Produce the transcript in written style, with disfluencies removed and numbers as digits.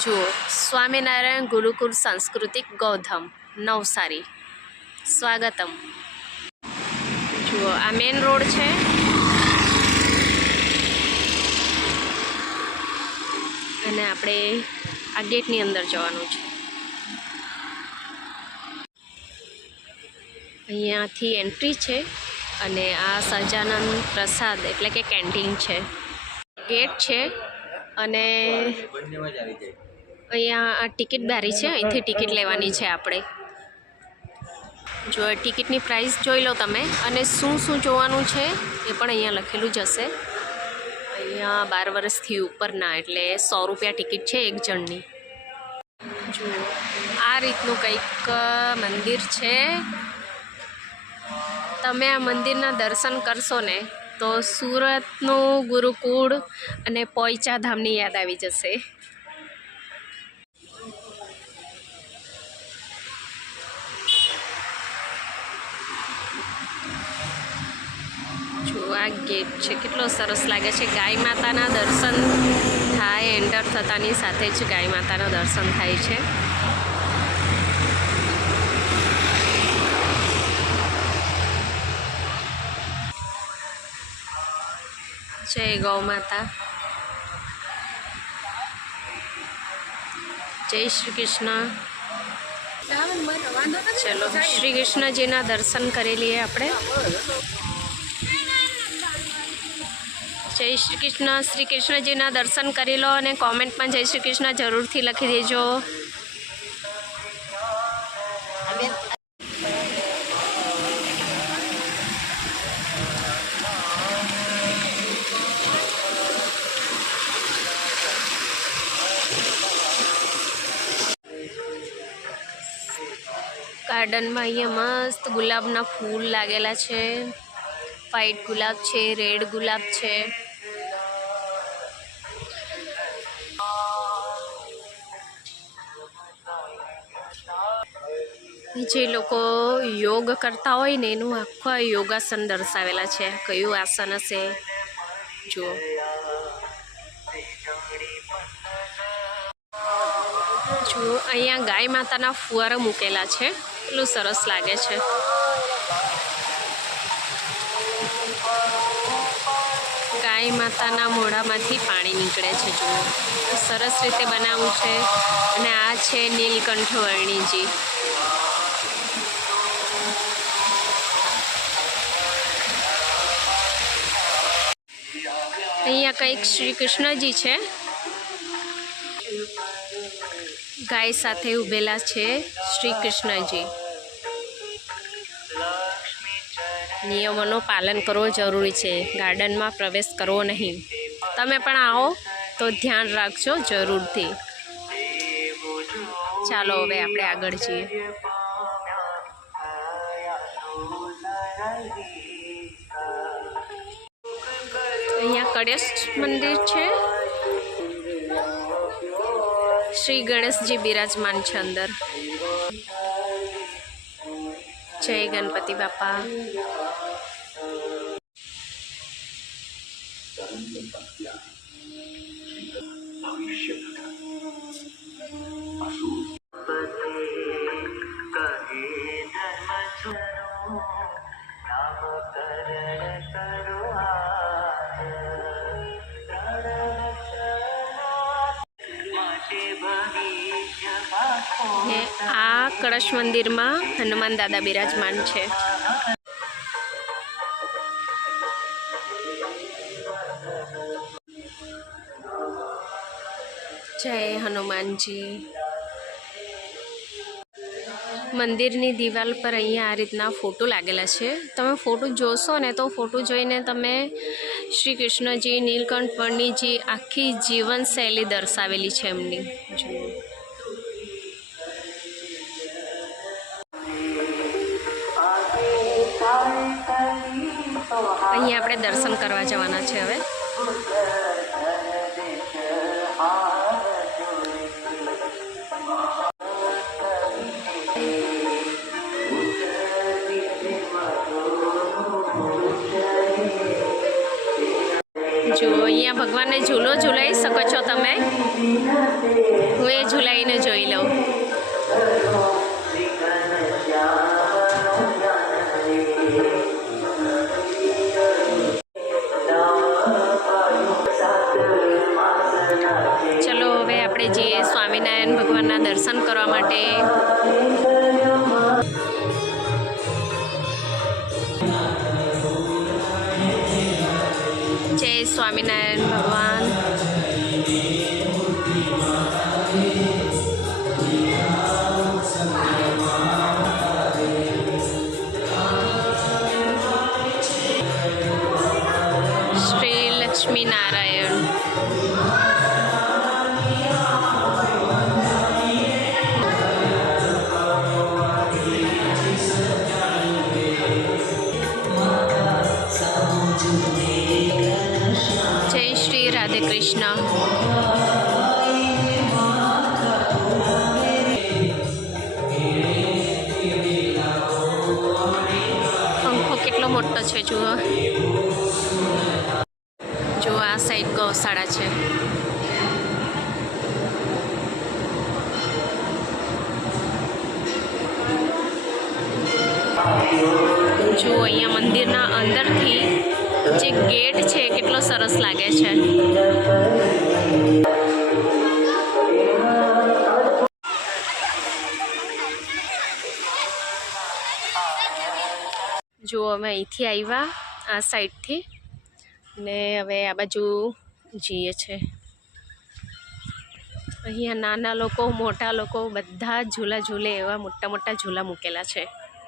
જુઓ સ્વામિનારાયણ ગુરુકુળ સાંસ્કૃતિક ગૌધમ નવસારી સ્વાગતમ। જુઓ આ મેન રોડ છે અને આપણે આ ગેટની અંદર જવાનું છે। અહીંયાથી એન્ટ્રી છે અને આ સહજાનંદ પ્રસાદ એટલે કે કેન્ટીન છે, ગેટ છે અને અહીંયા આ ટિકિટ બારી છે, અહીંથી ટિકિટ લેવાની છે આપણે। જો ટિકિટની પ્રાઇસ જોઈ લો તમે અને શું શું જોવાનું છે એ પણ અહીંયા લખેલું જ હશે। અહીંયા 12 વર્ષથી ઉપરના એટલે 100 રૂપિયા ટિકિટ છે એક જણની। જો આ રીતનું કંઈક મંદિર છે, તમે આ મંદિરના દર્શન કરશો ને તો સુરતનું ગુરુકુળ અને પોઈચા ધામની યાદ આવી જશે। જો આ ગેટ છે, કેટલો સરસ લાગે છે। ગાય માતાના દર્શન થાય, એન્ટર થતાની સાથે જ ગાય માતાના દર્શન થાય છે। જય ગૌ માતા, જય શ્રી કૃષ્ણ। ચલો શ્રી કૃષ્ણજીના દર્શન કરી લઈએ આપણે। જય શ્રી કૃષ્ણ। શ્રી કૃષ્ણજીના દર્શન કરી લો અને કોમેન્ટમાં જય શ્રી કૃષ્ણ જરૂરથી લખી દેજો। ગાર્ડનમાં અહીંયા મસ્ત ગુલાબના ફૂલ લાગેલા છે, વ્હાઈટ ગુલાબ છે, રેડ ગુલાબ છે। જે લોકો યોગ કરતા હોય ને એનું આખા યોગાસન દર્શાવેલા છે, કયું આસન હશે જુઓ। જો અહીંયા ગાય માતાના ફુવારા મૂકેલા છે, એટલું સરસ લાગે છે। ગાય માતાના મોઢામાંથી પાણી નીકળે છે, જુઓ સરસ રીતે બનાવવું છે। અને આ છે નીલકંઠ વર્ણીજી। અહીંયા કંઈક શ્રી કૃષ્ણજી છે, ગાય સાથે ઊભેલા છે શ્રી કૃષ્ણજી। નિયમોનું પાલન કરવું જરૂરી છે, ગાર્ડનમાં પ્રવેશ કરવો નહીં। તમે પણ આવો તો ધ્યાન રાખજો જરૂરથી। ચાલો હવે આપણે આગળ જઈએ। અહીંયા ગણેશ મંદિર છે, શ્રી ગણેશજી બિરાજમાન છે અંદર। જય ગણપતિ બાપા। આ કળશ મંદિરમાં હનુમાન દાદા બિરાજમાન છે। જય હનુમાનજી। મંદિરની દિવાલ પર અહીંયા આ રીતના ફોટો લાગેલા છે, તમે ફોટો જોશો ને તો ફોટો જોઈને તમે શ્રી કૃષ્ણજી, નીલકંઠ વર્ણીજી આખી જીવનશૈલી દર્શાવેલી છે એમની। જુઓ અહીંયા આપણે દર્શન કરવા જવાના છે હવે। જો અહીંયા ભગવાનને ઝૂલો ઝૂલાવી શકો છો તમે। હું ઝૂલાઈને જોઈ લઉં. ચલો હવે આપણે જઈએ સ્વામિનારાયણ ભગવાનના દર્શન કરવા માટે. જય સ્વામિનારાયણ ભગવાન. શ્રી લક્ષ્મીનારાયણ. જય શ્રી રાધે કૃષ્ણ. પંખો કેટલો મોટો છે જુઓ. જો આ સાઈડ ગૌશાળા છે. જો અહીંયા મંદિરના અંદરથી જે ગેટ છે કેટલો સરસ લાગે છે. જો અમે અહીંથી આવ્યા આ સાઈડથી ને હવે આ બાજુ જઈએ છે. અહીંયા નાના લોકો મોટા લોકો બધા જ ઝૂલા ઝૂલે એવા મોટા મોટા ઝૂલા મૂકેલા છે.